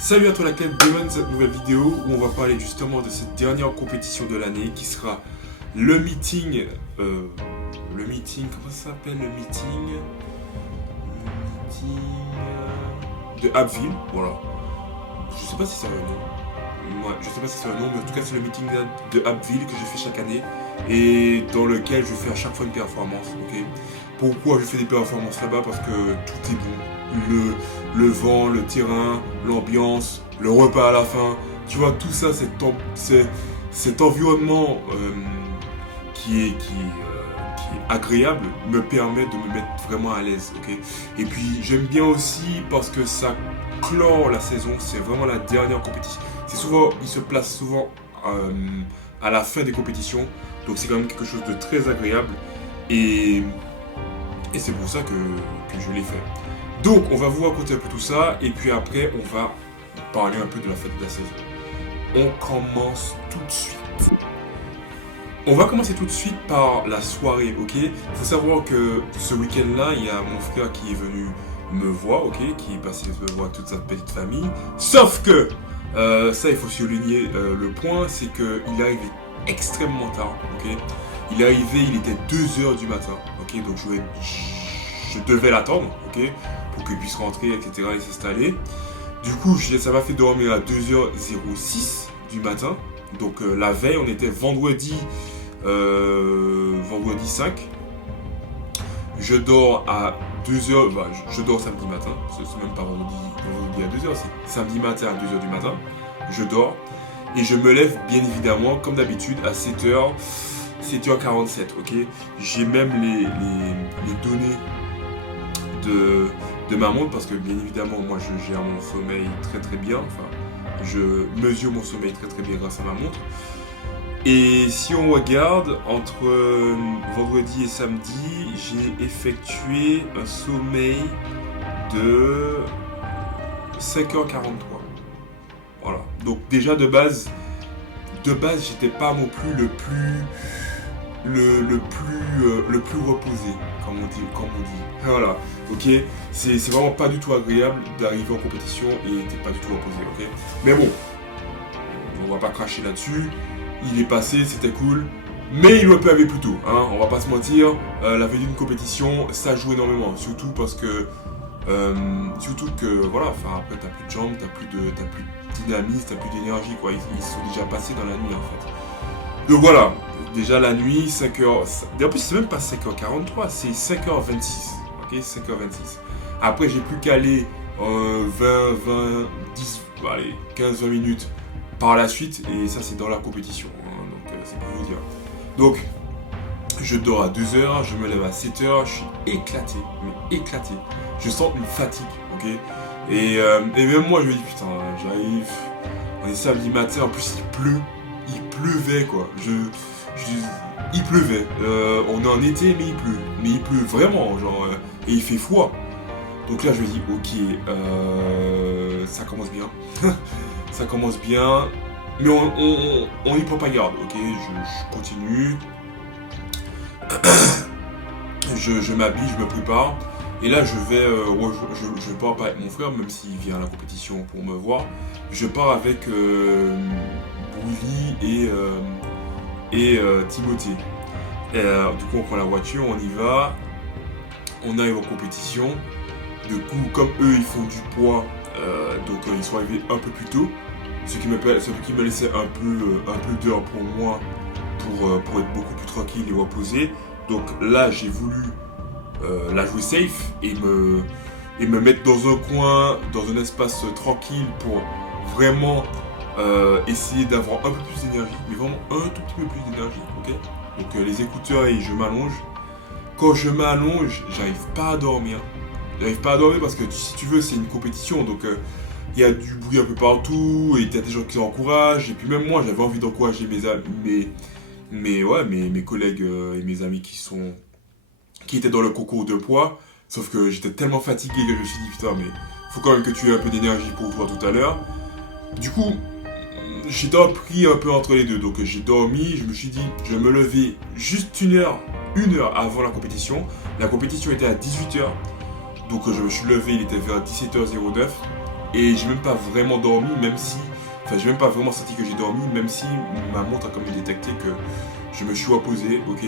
Salut à toi la club, bienvenue dans cette nouvelle vidéo où on va parler justement de cette dernière compétition de l'année qui sera le meeting, comment ça s'appelle le meeting de Abbeville, voilà. Je sais pas si c'est un nom, ouais, je sais pas si c'est un nom, mais en tout cas c'est le meeting de Abbeville que je fais chaque année et dans lequel je fais à chaque fois une performance, ok. Pourquoi je fais des performances là-bas? Parce que tout est bon. Le vent, le terrain, l'ambiance, le repas à la fin. Tu vois, tout ça, cet environnement qui est agréable me permet de me mettre vraiment à l'aise. Ok. Et puis j'aime bien aussi parce que ça clore la saison. C'est vraiment la dernière compétition. C'est souvent, il se place souvent à la fin des compétitions. Donc c'est quand même quelque chose de très agréable. Et c'est pour ça que je l'ai fait. Donc, on va vous raconter un peu tout ça, et puis après, on va parler un peu de la fête de la saison. On commence tout de suite. On va commencer tout de suite par la soirée, ok? Il faut savoir que ce week-end-là, il y a mon frère qui est venu me voir, ok? Qui est passé me voir toute sa petite famille. Sauf que, ça, il faut souligner le point, c'est qu'il est arrivé extrêmement tard, ok? Il est arrivé, il était 2h du matin, ok? Donc je devais l'attendre, ok? Pour qu'il puisse rentrer, etc. et s'installer. Du coup, ça m'a fait dormir à 2h06 du matin. Donc la veille, on était vendredi 5. Je dors à 2h, je dors samedi matin. C'est même pas vendredi à 2h, c'est samedi matin à 2h du matin. Je dors et je me lève bien évidemment, comme d'habitude, à 7h47, ok? J'ai même les données de ma montre parce que bien évidemment moi je gère mon sommeil très bien, enfin je mesure mon sommeil très bien grâce à ma montre. Et si on regarde entre vendredi et samedi, j'ai effectué un sommeil de 5h43. Voilà. Donc déjà de base j'étais pas non plus le plus reposé, comme on dit. Voilà, ok. C'est vraiment pas du tout agréable d'arriver en compétition et t'es pas du tout reposé, ok. Mais bon, on va pas cracher là-dessus. Il est passé, c'était cool. Mais il aurait pu arriver plus tôt, hein. On va pas se mentir. La veille d'une compétition, ça joue énormément. Surtout parce que voilà, enfin après t'as plus de jambes, t'as plus de dynamisme, t'as plus d'énergie, quoi. Ils sont déjà passés dans la nuit en fait. Donc voilà, déjà la nuit, 5h. En plus, c'est même pas 5h43, c'est 5h26. Ok, 5h26. Après, j'ai plus qu'à aller 15-20 minutes par la suite, et ça, c'est dans la compétition. Hein, donc, c'est pour vous dire. Donc, je dors à 2h, je me lève à 7h, je suis éclaté, mais éclaté. Je sens une fatigue, ok. Et même moi, je me dis, putain, j'arrive. On est samedi matin, en plus, il pleuvait quoi. Il pleuvait. On est en été mais il pleut. Mais il pleut vraiment, genre et il fait froid. Donc là je me dis ok, ça commence bien. Ça commence bien. Mais on y prend pas garde, ok. Je continue. je m'habille, je me prépare. Et là je vais je pars pas avec mon frère, même s'il vient à la compétition pour me voir. Je pars avec Bouli et Timothée. Du coup, on prend la voiture, on y va, on arrive en compétition. Du coup, comme eux, ils font du poids, donc ils sont arrivés un peu plus tôt, ce qui me laissait un peu d'heure pour moi pour être beaucoup plus tranquille et reposé. Donc là, j'ai voulu la jouer safe et me mettre dans un coin, dans un espace tranquille pour vraiment essayer d'avoir un peu plus d'énergie, mais vraiment un tout petit peu plus d'énergie, ok. Donc les écouteurs et je m'allonge. Quand je m'allonge, j'arrive pas à dormir. J'arrive pas à dormir parce que si tu veux, c'est une compétition, donc il y a du bruit un peu partout et il y a des gens qui encouragent. Et puis même moi, j'avais envie d'encourager mes collègues et mes amis qui étaient dans le concours de poids. Sauf que j'étais tellement fatigué que je me suis dit putain, mais faut quand même que tu aies un peu d'énergie pour voir tout à l'heure. Du coup, j'ai pris un peu entre les deux. Donc j'ai dormi, je me suis dit, je vais me lever juste une heure avant la compétition. La compétition était à 18h. Donc je me suis levé, il était vers 17h09. et j'ai même pas vraiment dormi, même si... Enfin, j'ai même pas vraiment senti que j'ai dormi, même si ma montre a quand même détecté que je me suis reposé, ok.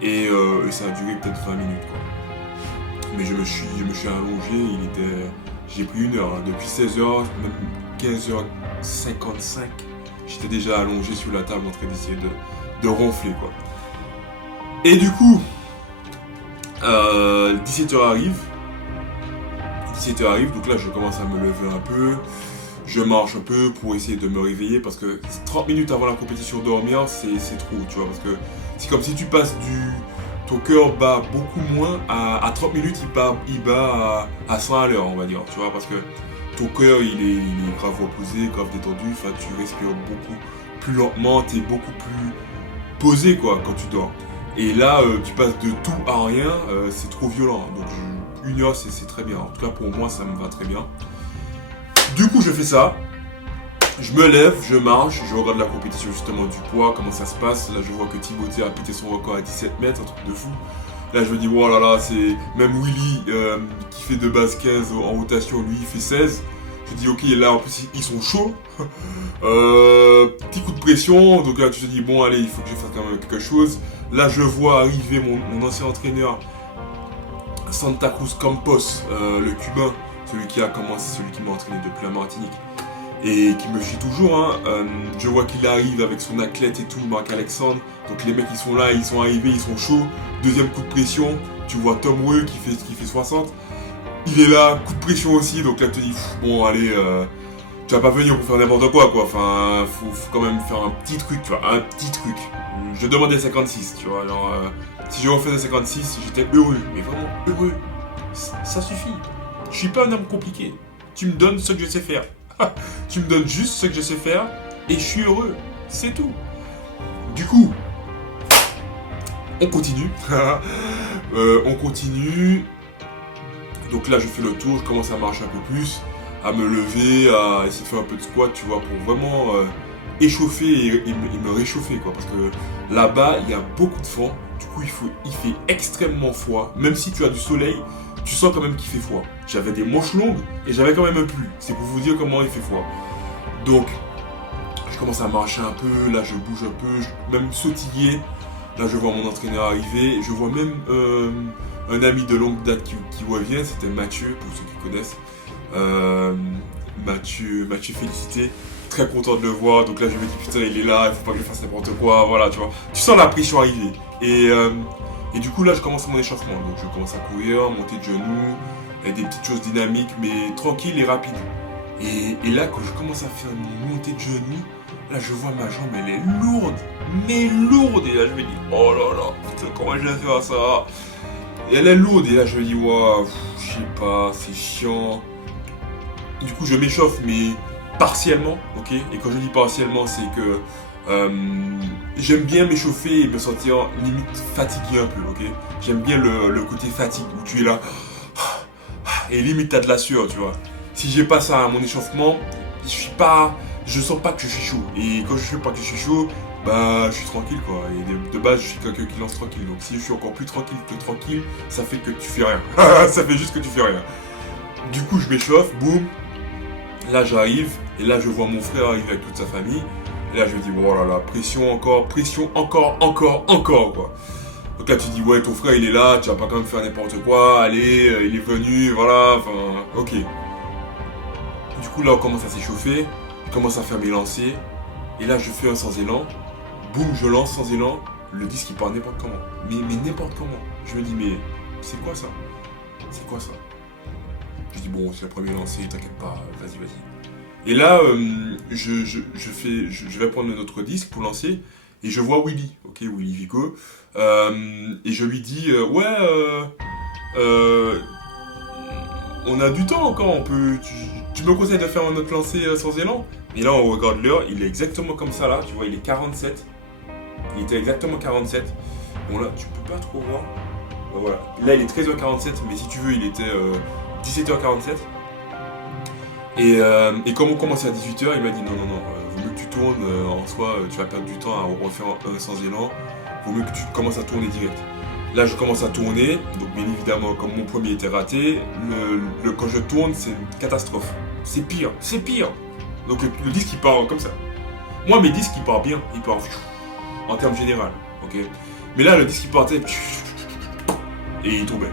Et ça a duré peut-être 20 minutes, quoi. Mais je me suis allongé, j'ai pris 1 heure, hein. Depuis 16h, même 15h55, j'étais déjà allongé sur la table en train d'essayer de ronfler, quoi. Et du coup, 17h arrive. 17h arrive, donc là je commence à me lever un peu. Je marche un peu pour essayer de me réveiller parce que 30 minutes avant la compétition dormir, c'est trop, tu vois. Parce que c'est comme si tu passes ton cœur bat beaucoup moins, à 30 minutes il bat à 100 à l'heure, on va dire, tu vois. Parce que ton cœur il est grave reposé, grave détendu, enfin tu respires beaucoup plus lentement, t'es beaucoup plus posé, quoi, quand tu dors. Et là, tu passes de tout à rien, c'est trop violent. Donc 1 heure, c'est très bien. En tout cas, pour moi, ça me va très bien. Du coup, je fais ça. Je me lève, je marche, je regarde la compétition justement du poids, comment ça se passe. Là, je vois que Timothée a pété son record à 17 mètres, un truc de fou. Là, je me dis, oh là là, c'est... Même Willy, qui fait de base 15 en rotation, lui, il fait 16. Je dis, ok, là, en plus, ils sont chauds. Petit coup de pression. Donc là, tu te dis, bon, allez, il faut que je fasse quand même quelque chose. Là, je vois arriver mon ancien entraîneur, Santa Cruz Campos, le Cubain, celui qui m'a entraîné depuis la Martinique et qui me suit toujours, hein. Je vois qu'il arrive avec son athlète et tout, Marc-Alexandre. Donc les mecs ils sont là, ils sont arrivés, ils sont chauds. Deuxième coup de pression, tu vois Tom Weu qui fait 60. Il est là, coup de pression aussi, donc là tu te dis, bon allez, tu vas pas venir pour faire n'importe quoi, enfin faut quand même faire un petit truc, tu vois, un petit truc. Je demandais 56, tu vois, genre si je refaisais 56, j'étais heureux, mais vraiment heureux. Ça suffit. Je suis pas un homme compliqué. Tu me donnes ce que je sais faire. Tu me donnes juste ce que je sais faire et je suis heureux. C'est tout. Du coup, on continue. On continue. Donc là, je fais le tour, je commence à marcher un peu plus, à me lever, à essayer de faire un peu de squat, tu vois, pour vraiment échauffer et me réchauffer, quoi. Parce que là-bas, il y a beaucoup de vent. Du coup, il fait extrêmement froid. Même si tu as du soleil, tu sens quand même qu'il fait froid. J'avais des manches longues et j'avais quand même un pull. C'est pour vous dire comment il fait froid. Donc, je commence à marcher un peu, là je bouge un peu, même sautiller. Là je vois mon entraîneur arriver, je vois même un ami de longue date qui revient, c'était Mathieu, pour ceux qui connaissent. Mathieu Félicité, très content de le voir, donc là je me dis putain il est là, il faut pas que je fasse n'importe quoi, voilà tu vois. Tu sens la pression arriver. Et du coup là je commence mon échauffement, donc je commence à courir, monter de genoux, et des petites choses dynamiques mais tranquilles et rapides. Et là quand je commence à faire une montée de genoux, là je vois ma jambe elle est lourde, mais lourde, et là je me dis oh là là, putain comment je vais faire ça. Et elle est lourde et là je me dis waouh, je sais pas, c'est chiant. Et du coup je m'échauffe mais partiellement, ok. Et quand je dis partiellement c'est que j'aime bien m'échauffer et me sentir limite fatigué un peu, ok. J'aime bien le côté fatigue où tu es là et limite t'as de la sueur, tu vois. Si j'ai pas ça à mon échauffement, je sens pas que je suis chaud. Et quand je sais pas que je suis chaud, bah je suis tranquille quoi. Et de base je suis quelqu'un qui lance tranquille. Donc si je suis encore plus tranquille que tranquille, ça fait que tu fais rien. Ça fait juste que tu fais rien. Du coup je m'échauffe, boum. Là j'arrive et là je vois mon frère arriver avec toute sa famille. Et là je me dis oh là là, pression encore quoi. Donc là tu dis ouais ton frère il est là, tu vas pas quand même faire n'importe quoi, allez, il est venu, voilà, enfin ok. Du coup là on commence à s'échauffer, je commence à faire mes lancers, et là je fais un sans élan, boum je lance sans élan, le disque il part n'importe comment, mais n'importe comment. Je me dis mais c'est quoi ça? C'est quoi ça? Je dis bon c'est le premier lancer, t'inquiète pas, vas-y. Et là je vais prendre notre disque pour lancer, et je vois Willy, ok Willy Vico, et je lui dis on a du temps encore, tu me conseilles de faire un autre lancer sans élan? Et là on regarde l'heure, il est exactement comme ça là, tu vois il est 47. Il était exactement 47. Bon là tu peux pas trop voir. Voilà. Là il est 13h47, mais si tu veux il était 17h47. Et comme on commençait à 18h, il m'a dit non, vaut mieux que tu tournes, en soi tu vas perdre du temps à refaire un sans élan, vaut mieux que tu commences à tourner direct. Là je commence à tourner, donc bien évidemment comme mon premier était raté, quand je tourne c'est une catastrophe. c'est pire, c'est pire. Donc le disque il part comme ça. Moi mes disques il part bien, il part en termes général, ok. Mais là le disque il partait et il tombait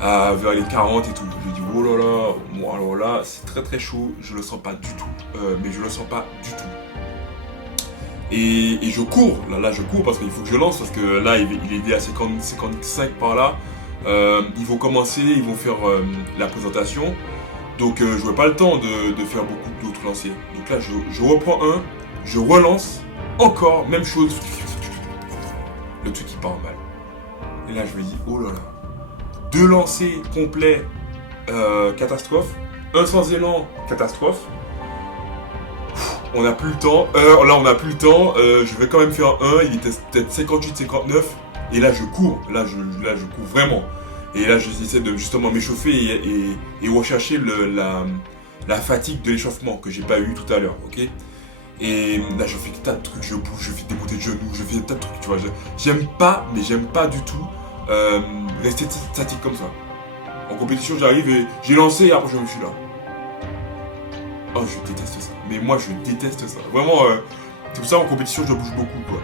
vers les 40 et tout. Je me dis oh là là, moi alors là c'est très très chaud, je le sens pas du tout, mais je le sens pas du tout. Et je cours, là je cours parce qu'il faut que je lance parce que là il est à 55 par là. Ils vont commencer, ils vont faire la présentation. Donc je n'aurai pas le temps de faire beaucoup d'autres lancers. Donc là je reprends un, je relance, encore, même chose. Le truc qui part en balle. Et là je me dis, oh là là. 2 lancers complets, catastrophe. Un sans élan, catastrophe. On n'a plus le temps. Là on n'a plus le temps. Je vais quand même faire un. Il était peut-être 58-59. Et là je cours. Là je cours vraiment. Et là j'essaie de justement m'échauffer et rechercher la fatigue de l'échauffement que j'ai pas eu tout à l'heure, ok. Et là je fais des tas de trucs, je bouge, je fais des montées de genoux, je fais des tas de trucs, tu vois. J'aime pas du tout rester statique comme ça. En compétition j'arrive et j'ai lancé et après je me suis là. Oh je déteste ça. Mais moi je déteste ça. Vraiment, c'est pour ça en compétition je bouge beaucoup quoi.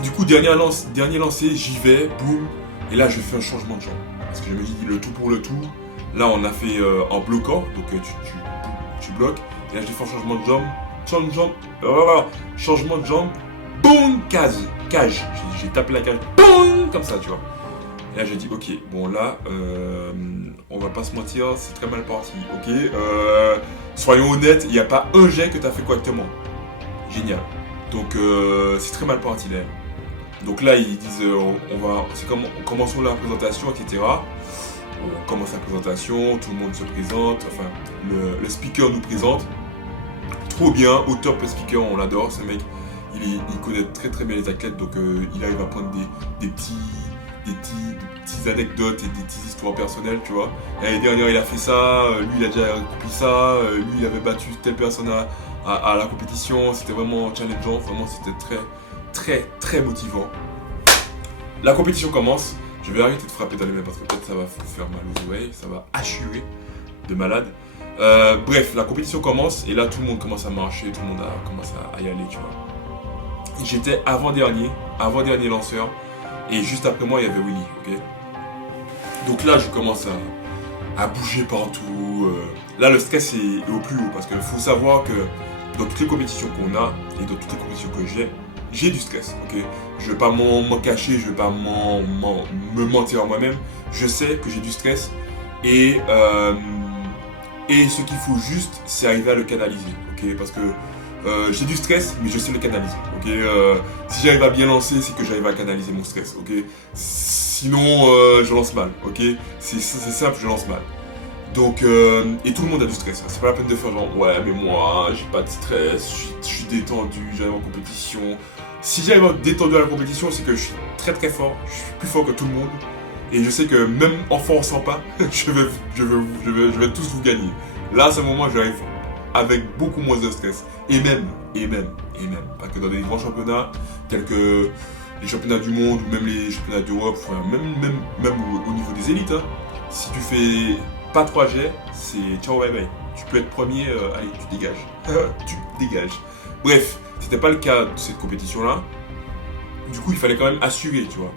Du coup dernier lancé, j'y vais, boum. Et là, je fais un changement de jambe. Parce que je me dis, le tout pour le tout. Là, on a fait en bloquant. Donc, tu bloques. Et là, j'ai fait un changement de jambe. Changement de jambe. Boum, cage. J'ai tapé la cage. Boum, comme ça, tu vois. Et là, j'ai dit, ok, bon, là, on va pas se mentir, c'est très mal parti. Ok, soyons honnêtes, il n'y a pas un jet que tu as fait correctement. Génial. Donc, c'est très mal parti, là. Donc là, ils disent, commençons la présentation, etc. On commence la présentation, tout le monde se présente, enfin, le speaker nous présente. Trop bien, au top le speaker, on l'adore, ce mec. Il connaît très très bien les athlètes, donc il arrive à prendre des petites anecdotes et des petites histoires personnelles, tu vois. L'année dernière, il a fait ça, lui, il a déjà accompli ça, lui, il avait battu telle personne à la compétition. C'était vraiment challengeant, vraiment, c'était très motivant. La compétition commence. Je vais arrêter de frapper dans les mains parce que peut-être ça va vous faire mal aux oreilles, ça va assurer de malade. Bref, la compétition commence et là tout le monde commence à marcher, tout le monde commence à y aller, tu vois. J'étais avant-dernier lanceur et juste après moi il y avait Willy, ok. Donc là je commence à bouger partout. Là le stress est au plus haut parce qu'il faut savoir que dans toutes les compétitions qu'on a et dans toutes les compétitions que j'ai du stress, ok. Je vais pas m'en cacher, je vais pas me mentir à moi-même. Je sais que j'ai du stress et ce qu'il faut juste, c'est arriver à le canaliser, ok. Parce que j'ai du stress, mais je sais le canaliser, ok. Si j'arrive à bien lancer, c'est que j'arrive à canaliser mon stress, ok. Sinon, je lance mal, ok. C'est simple, je lance mal. Donc, et tout le monde a du stress, hein. C'est pas la peine de faire genre, ouais, mais moi, j'ai pas de stress, je suis détendu, j'arrive en compétition. Si j'arrive détendu à la compétition, c'est que je suis très fort, je suis plus fort que tout le monde. Et je sais que même en forçant pas, je vais tous vous gagner. Là, à ce moment, j'arrive avec beaucoup moins de stress. Et même, parce que dans des grands championnats, tels que les championnats du monde, ou même les championnats d'Europe, enfin, même au niveau des élites, hein, si tu fais pas 3 jets, c'est ciao bye bye. Tu peux être premier, allez, tu dégages. Tu dégages. Bref, c'était pas le cas de cette compétition-là. Du coup, il fallait quand même assurer, tu vois.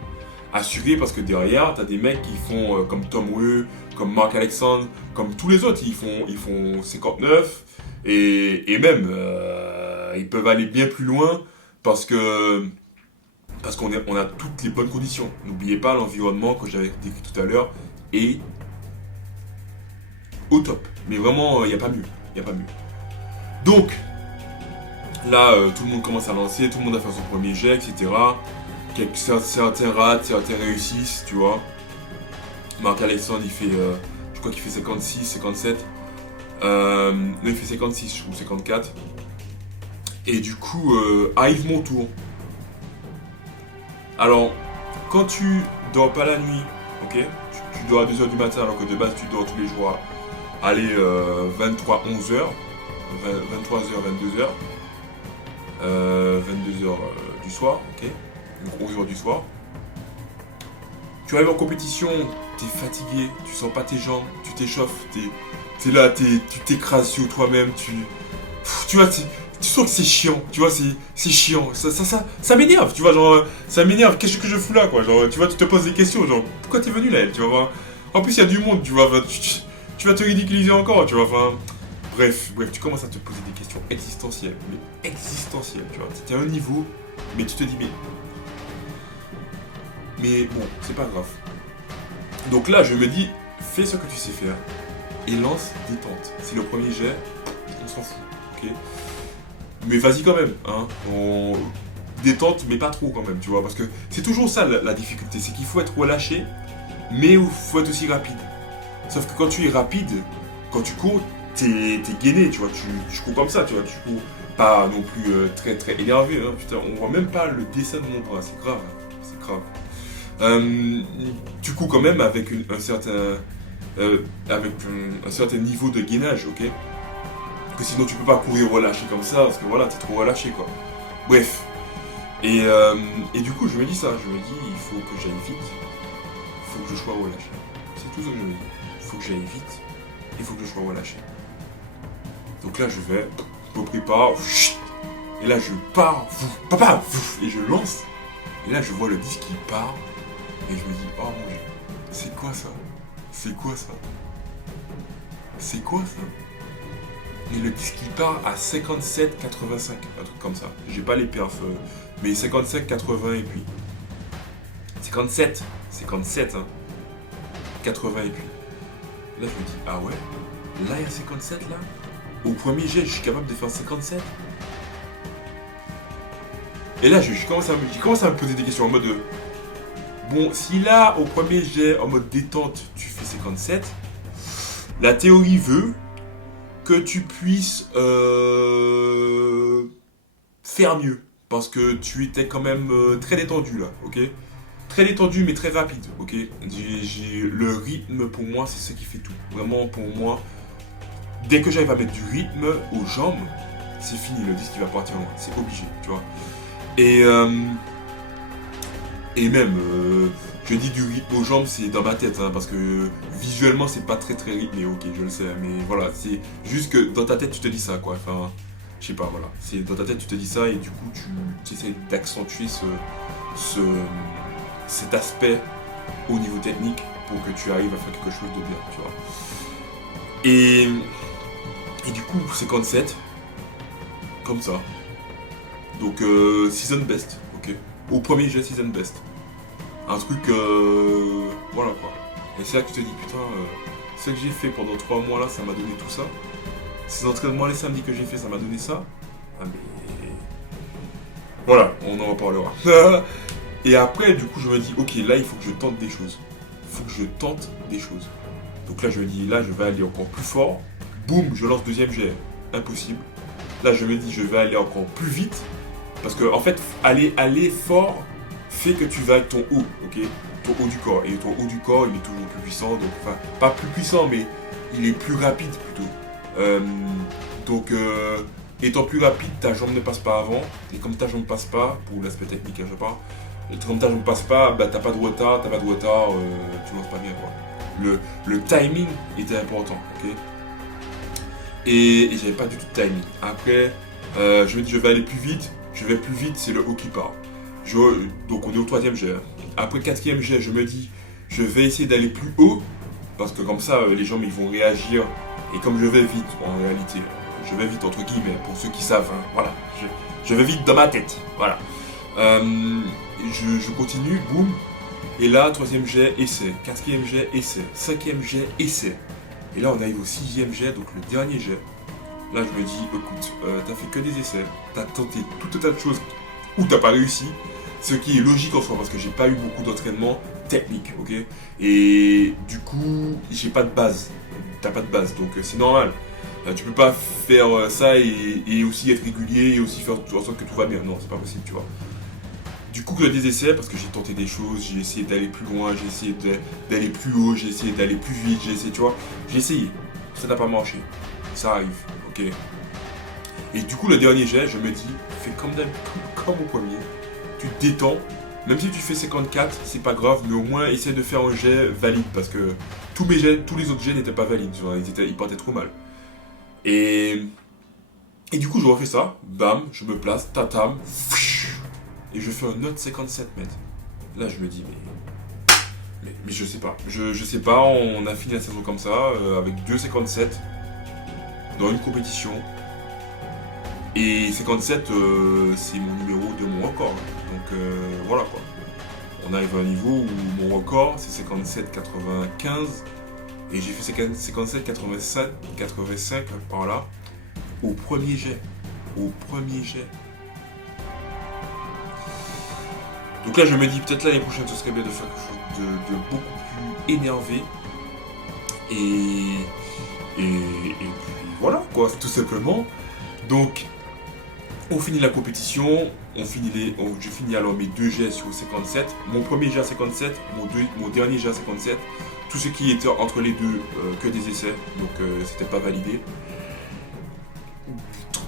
Assurer parce que derrière, t'as des mecs qui font comme Tom Weu, comme Mark Alexandre, comme tous les autres, ils font 59 et même ils peuvent aller bien plus loin parce qu'on a toutes les bonnes conditions. N'oubliez pas l'environnement que j'avais décrit tout à l'heure est au top. Mais vraiment, il n'y a pas mieux. Donc, là, tout le monde commence à lancer, tout le monde a fait son premier jet, etc. Certains ratent, certains réussissent, tu vois. Mark Alexandre, il fait, je crois qu'il fait 56, 57. Non, il fait 56, je trouve, 54. Et du coup, arrive mon tour. Alors, quand tu dors pas la nuit, ok, tu dors à 2h du matin alors que de base tu dors tous les jours à aller 23, 11h, 23h, 22h, 22h du soir, ok, donc 11h du soir. Tu arrives en compétition, t'es fatigué, tu sens pas tes jambes, tu t'échauffes, t'es là, tu t'écrases sur toi-même, tu vois, tu sens que c'est chiant, tu vois, c'est chiant, ça m'énerve, tu vois, genre, ça m'énerve, qu'est-ce que je fous là, quoi, genre, tu vois, tu te poses des questions, genre, pourquoi t'es venu là, elle, tu vois, en plus, il y a du monde, tu vois, tu vas te ridiculiser encore, tu vois, enfin, bref, tu commences à te poser des questions existentielles, mais existentielles, tu vois, t'es à un niveau, mais tu te dis, mais bon, c'est pas grave. Donc là, je me dis, fais ce que tu sais faire, et lance détente. C'est le premier jet, on s'en fout, ok. Mais vas-y quand même, hein. Détente, mais pas trop quand même, tu vois. Parce que c'est toujours ça la difficulté, c'est qu'il faut être relâché, mais il faut être aussi rapide. Sauf que quand tu es rapide, quand tu cours, t'es gainé, tu vois. Tu cours comme ça, tu vois. Tu cours pas non plus très très énervé, hein. Putain, on voit même pas le dessin de mon bras, c'est grave, hein. C'est grave. Tu cours quand même avec un certain niveau de gainage, ok? Que sinon tu peux pas courir relâché comme ça, parce que voilà, t'es trop relâché quoi. Bref. Et du coup, je me dis ça, je me dis, il faut que j'aille vite, il faut que je sois relâché. C'est tout ce que je me dis. Il faut que j'aille vite, il faut que je sois relâché. Donc là, je vais, je me prépare, et là, je pars, papa, et je lance. Et là, je vois le disque qui part, et je me dis, oh mon dieu, c'est quoi ça? C'est quoi ça? C'est quoi ça? Et le disque il part à 57,85, un truc comme ça. J'ai pas les perfs, mais 57,80 et puis. 57, hein. 80 et puis. Là je me dis, ah ouais, là il y a 57 là. Au premier jet, je suis capable de faire 57. Et là je commence à me poser des questions en mode bon, si là au premier jet en mode détente tu fais 57, la théorie veut que tu puisses faire mieux. Parce que tu étais quand même très détendu là, ok? Très détendu mais très rapide, ok? Le rythme pour moi c'est ce qui fait tout. Vraiment pour moi, dès que j'arrive à mettre du rythme aux jambes, c'est fini, le disque il va partir loin, c'est obligé, tu vois. Et, même, je dis du rythme aux jambes, c'est dans ma tête, hein, parce que visuellement c'est pas très très rythmé, ok, je le sais, mais voilà, c'est juste que dans ta tête tu te dis ça, quoi, enfin, je sais pas, voilà, c'est dans ta tête tu te dis ça et du coup tu essaies d'accentuer cet aspect au niveau technique pour que tu arrives à faire quelque chose de bien, tu vois. Et du coup, 57, comme ça, donc season best, ok, au premier jet season best. Un truc, voilà quoi. Et c'est là que tu te dis, putain, ce que j'ai fait pendant 3 mois là, ça m'a donné tout ça. Ces entraînements les samedis que j'ai fait, ça m'a donné ça. Ah mais... Voilà, on en reparlera. Et après, du coup, je me dis, ok, là, il faut que je tente des choses. Il faut que je tente des choses. Donc là, je me dis, là, je vais aller encore plus fort. Boum, je lance deuxième jet. Impossible. Là, je me dis, je vais aller encore plus vite. Parce que, en fait, aller fort fait que tu vas avec ton haut, ok? Ton haut du corps. Et ton haut du corps, il est toujours plus puissant. Donc, enfin, pas plus puissant, mais il est plus rapide plutôt. Donc, étant plus rapide, ta jambe ne passe pas avant. Et comme ta jambe passe pas, pour l'aspect technique, hein, je parle, et comme ta jambe passe pas, bah, t'as pas de retard, tu lances pas bien, quoi. Le timing était important, ok? Et j'avais pas du tout de timing. Après, je me dis, je vais aller plus vite. Je vais plus vite, c'est le haut qui part. Donc on est au 3e jet. Après 4e jet, je me dis, je vais essayer d'aller plus haut. Parce que comme ça, les gens ils vont réagir. Et comme je vais vite, en réalité, je vais vite entre guillemets, pour ceux qui savent, hein, voilà. Je vais vite dans ma tête, voilà. Je continue, boum. Et là, 3e jet, essai. 4e jet, essai. 5e jet, essai. Et là, on arrive au 6e jet, donc le dernier jet. Là, je me dis, écoute, t'as fait que des essais, t'as tenté tout un tas de choses où t'as pas réussi, ce qui est logique en soi, parce que j'ai pas eu beaucoup d'entraînement technique, ok? Et du coup, j'ai pas de base. T'as pas de base, donc c'est normal. Tu peux pas faire ça et aussi être régulier et aussi faire en sorte que tout va bien. Non, c'est pas possible, tu vois. Du coup, que des essais, parce que j'ai tenté des choses, j'ai essayé d'aller plus loin, j'ai essayé d'aller plus haut, j'ai essayé d'aller plus vite, j'ai essayé, tu vois. J'ai essayé, ça n'a pas marché. Ça arrive, ok. Et du coup, le dernier jet, je me dis, fais comme au premier, tu te détends Même si tu fais 54, c'est pas grave, mais au moins essaie de faire un jet valide parce que tous mes jets, tous les autres jets n'étaient pas valides, tu vois, ils partaient trop mal. Et, et du coup, je refais ça, bam, je me place, tatam, et je fais un autre 57 mètres. Là, je me dis, mais je sais pas. Je sais pas, on a fini la saison comme ça, avec 2,57 dans une compétition. Et 57, c'est mon numéro de mon record. Donc voilà quoi. On arrive à un niveau où mon record c'est 57,95 et j'ai fait 57,85 par là au premier jet. Au premier jet. Donc là je me dis peut-être l'année prochaine ce serait bien de faire quelque chose de beaucoup plus énervé. Et puis voilà quoi, tout simplement. Donc on finit la compétition, je finis alors mes 2 jets sur 57. Mon premier jet à 57, mon dernier jet à 57. Tout ce qui était entre les deux, que des essais, donc c'était pas validé.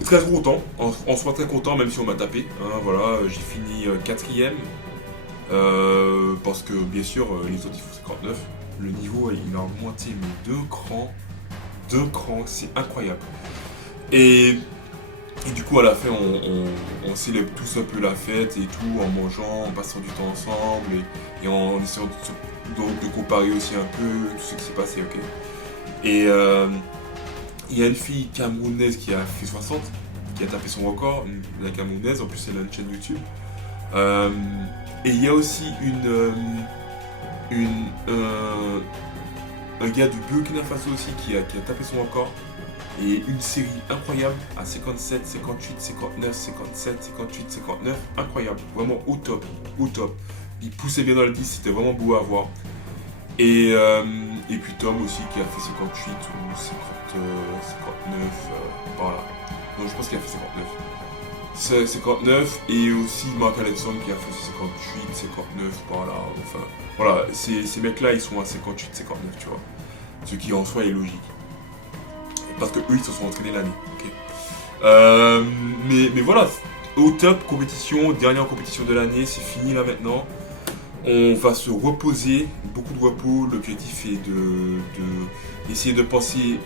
Très content, en soit très content même si on m'a tapé. Hein, voilà, j'ai fini 4ème. Parce que bien sûr les autres ils font 59. Le niveau il a augmenté mais deux crans, c'est incroyable. Et du coup, à la fin, on célèbre tous un peu la fête et tout, en mangeant, en passant du temps ensemble et en essayant de comparer aussi un peu tout ce qui s'est passé, ok. Et il y a une fille camerounaise qui a fait 60, qui a tapé son record, la camerounaise, en plus elle a une chaîne YouTube. Et il y a aussi un gars du Burkina Faso aussi qui a tapé son record. Et une série incroyable à 57, 58, 59, 57, 58, 59, incroyable, vraiment au top, au top. Il poussait bien dans le 10, c'était vraiment beau à voir. Et puis Tom aussi qui a fait 58 ou 59, par là. Donc je pense qu'il a fait 59. C'est 59 et aussi Mark Alexandre qui a fait 58, 59 par là. Enfin voilà, ces mecs-là ils sont à 58, 59, tu vois. Ce qui en soi est logique. Parce que eux ils se sont entraînés l'année. Okay. Mais voilà, au top, compétition, dernière compétition de l'année, c'est fini là maintenant. On va se reposer, beaucoup de repos. L'objectif est d'essayer de penser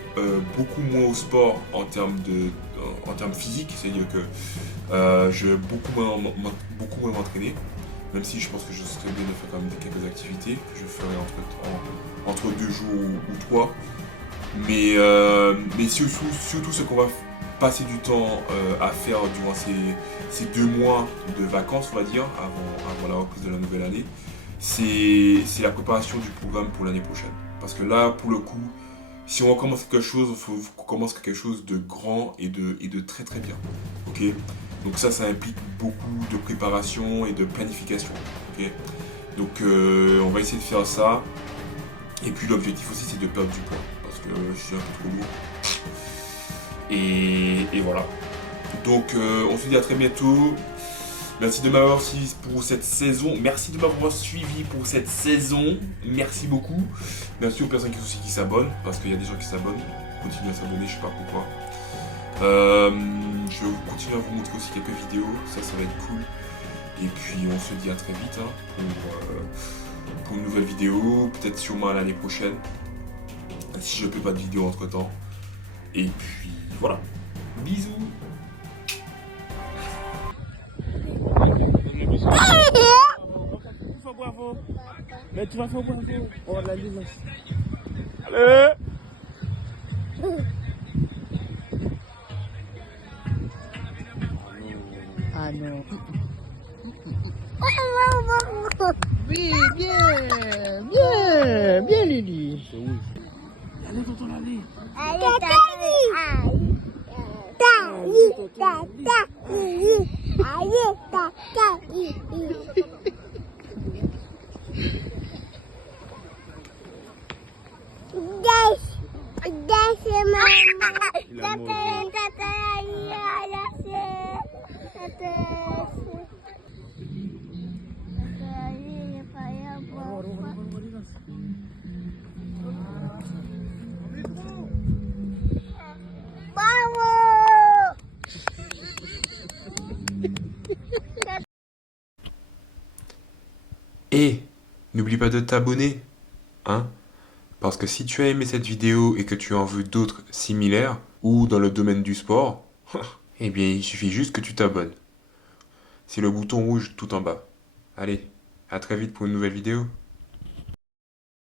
beaucoup moins au sport en termes physiques, c'est-à-dire que je vais beaucoup moins m'entraîner, même si je pense que je serais bien de faire quand même quelques activités que je ferai entre 2 jours ou 3. Mais surtout ce qu'on va passer du temps à faire durant ces 2 mois de vacances, on va dire, avant la reprise de la nouvelle année, c'est la préparation du programme pour l'année prochaine. Parce que là, pour le coup, si on recommence quelque chose, il faut qu'on commence quelque chose de grand et de très très bien. Ok. Donc ça implique beaucoup de préparation et de planification. Ok. Donc on va essayer de faire ça. Et puis l'objectif aussi c'est de perdre du poids. Parce que je suis un peu trop lourd. Et voilà. Donc on se dit à très bientôt. Merci de m'avoir suivi pour cette saison. Merci de m'avoir suivi pour cette saison. Merci beaucoup. Merci aux personnes qui s'abonnent. Parce qu'il y a des gens qui s'abonnent. Continuez à s'abonner, je sais pas pourquoi. Je vais continuer à vous montrer aussi quelques vidéos. Ça va être cool. Et puis on se dit à très vite pour une nouvelle vidéo. Peut-être sûrement à l'année prochaine. Si je ne fais pas de vidéo entre temps. Et puis voilà. Bisous. Bravo. Mais tu vas faire bravo. Oh la limace. Allez. Ah non. Oui, bien Lily. Allez, tonton Lali. Et n'oublie pas de t'abonner, hein, parce que si tu as aimé cette vidéo et que tu en veux d'autres similaires, ou dans le domaine du sport, eh bien il suffit juste que tu t'abonnes. C'est le bouton rouge tout en bas. Allez, à très vite pour une nouvelle vidéo.